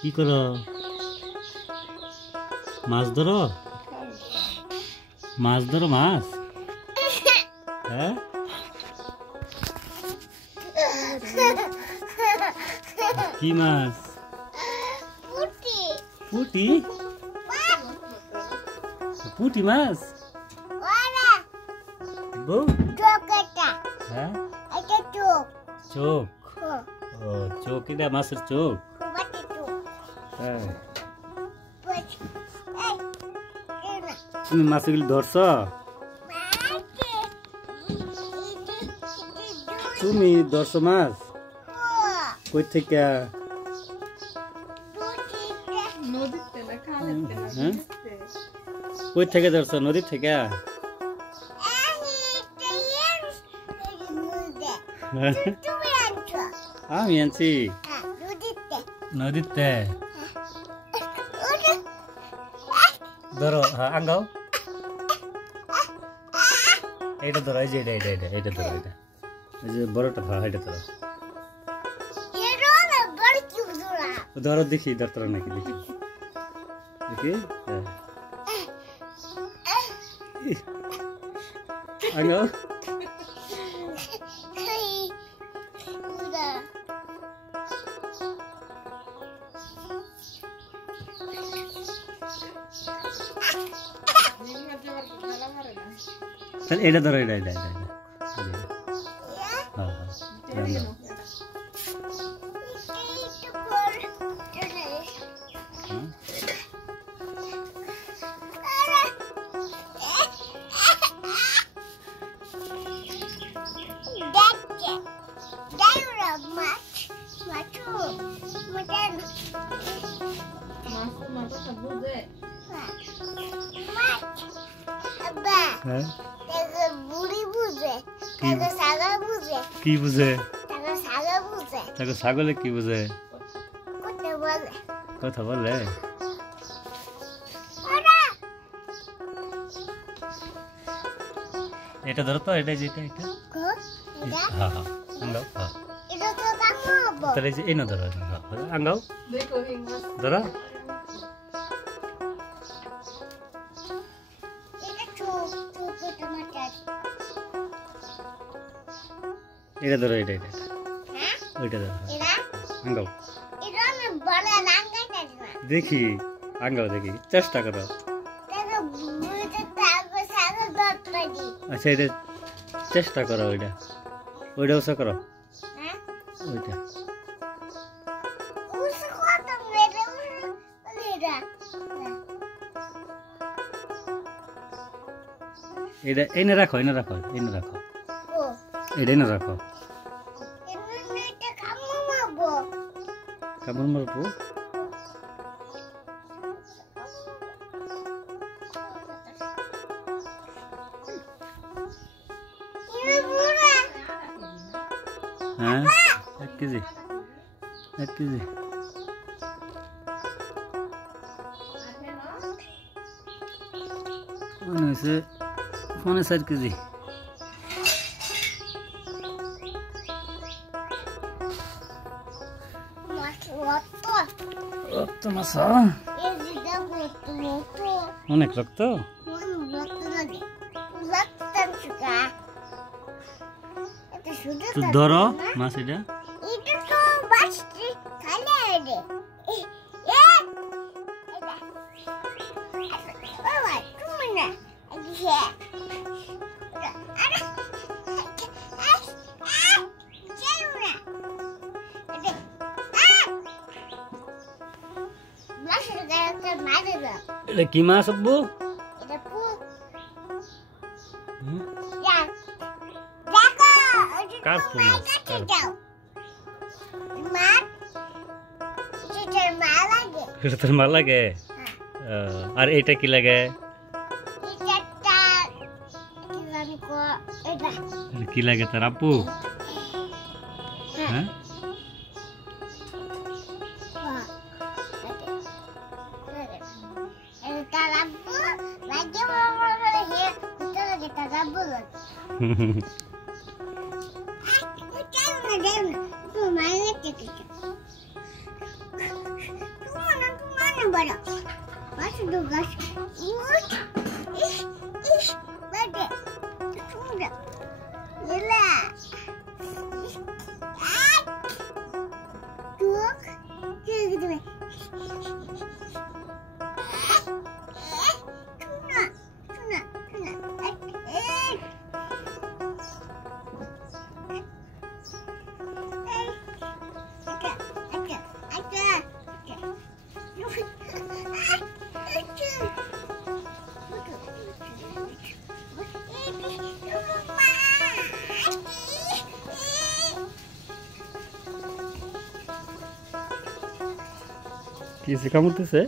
কি করো? মাছ ধরো? মাছ ধরো? মাছ? হ্যাঁ, কি মাছ? পুঁটি? পুঁটি মাছ? বউ? হ্যাঁ, চোখ। ও, চোখ এটা মাছের চোখ? হ্যাঁ। তুমি মাছগুলি ধরছ? তুমি ধরছ মাছ? কই থেকে? কই থেকে ধরছ? নদী থেকে? আমি আনছি নদীতে। ধরো, হ্যাঁ, আঙ্গাও। এইটা ধরো, এই যে এইটা ধরো, এটা এই যে বড়টা ধরো, এটা ধরো। ধরো দেখি, ধরতো নাকি দেখি দেখি। আঙ্গাও। এটা ধরো, এটা এটা এটা কি বুঝে? ছাগলে কি বুঝে? কথা বলে? এটা ধরো তো, এটা যেটা এটা। হ্যাঁ হ্যাঁ, আঙ্গাও। হ্যাঁ, তাহলে এই না ধরো, আঙ্গাও ধরো। এটা ধরো, এটা এটা ওইটা ধরো, আঙ্গাও। দেখি, আঙ্গাও দেখি, চেষ্টা করো। আচ্ছা, এটা চেষ্টা করো, ওইটা ওইটা উৎসাহ করো, ওইটা। এটা এনে রাখো, এনে রাখো, এনে রাখো, এটা এনে রাখো। কামড় মারবো? হ্যাঁ, 1 কেজি, 1 কেজি। মনে হয়েছে 4 কেজি। রক্ত মাছ, অনেক রক্ত। ধরো মাছ, এটা এটা কি মাছ আব্বু? কার্পু মাছ। এটা তোর মা লাগে? আর এটা কি লাগে? কি লাগে তোর আব্বু? হ্যাঁ, কি কামড়তেছে?